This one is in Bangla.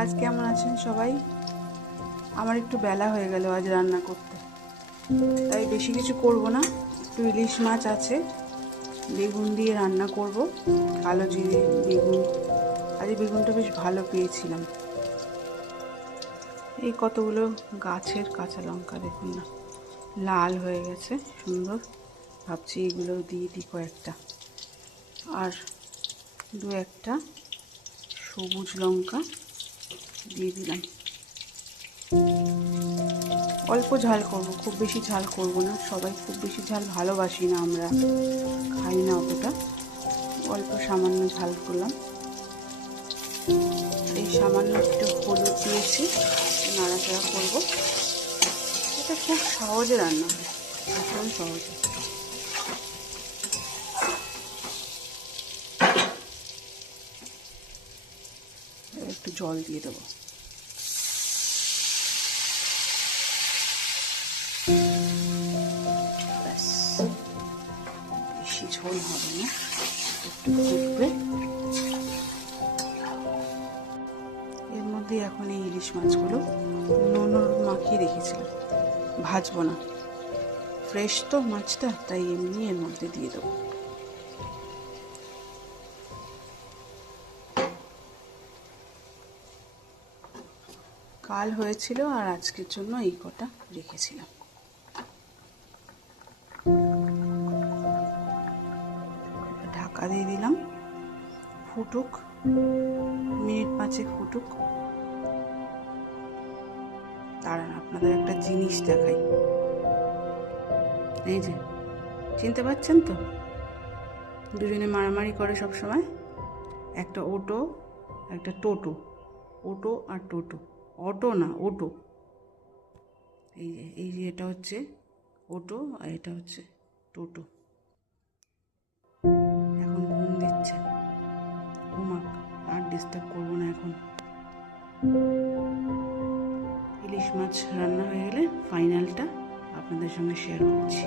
আজ কেমন আছেন সবাই? আমার একটু বেলা হয়ে গেল আজ রান্না করতে, তাই বেশি কিছু করব না। একটু ইলিশ মাছ আছে, বেগুন দিয়ে রান্না করব, কালো জিরে বেগুন। আজ বেগুনটা বেশ ভালো পেয়েছিলাম। এই কতগুলো গাছের কাঁচা লঙ্কা দেখুন না, লাল হয়ে গেছে সুন্দর। ভাবছি এগুলো দিয়ে দিই কয়েকটা, আর দু একটা সবুজ লঙ্কা দিয়ে দিলাম। অল্প ঝাল করব, খুব বেশি ঝাল করব না। সবাই খুব বেশি ঝাল ভালোবাসি না, আমরা খাই না অতটা। অল্প সামান্য ঝাল করলাম। এই সামান্য একটু হলুদ দিয়েছি, নাড়াচাড়া করব। এটা খুব সহজে রান্না হয়, ভীষণ সহজে। একটু জল দিয়ে দেবো। ব্যাস, বেশি ঝোল হবে না, একটু ফুটবে। এর মধ্যে এখন এই ইলিশ মাছগুলো নুন মাখিয়ে রেখেছিলাম, ভাজবো না, ফ্রেশ তো মাছটা, তাই এমনি এর মধ্যে দিয়ে দেবো। কাল হয়েছিল আর আজকের জন্য এই কটা রেখেছিলাম। ঢাকা দিয়ে দিলাম, ফুটুক, মিনিট 5 ফুটুক। দাঁড়ান, আপনাদের একটা জিনিস দেখাই। এই যে, চিনতে পারছেন তো? দুজনে মারামারি করে সব সময়, একটা অটো একটা টোটো। অটো আর টোটো, অটো না অটো। এই যে এটা হচ্ছে অটো আর এটা হচ্ছে টোটো। এখন ঘুম দিচ্ছে, ঘুমাক, আর ডিস্টার্ব করবো না এখন। ইলিশ মাছ রান্না হয়ে গেলে ফাইনালটা আপনাদের সঙ্গে শেয়ার করছি।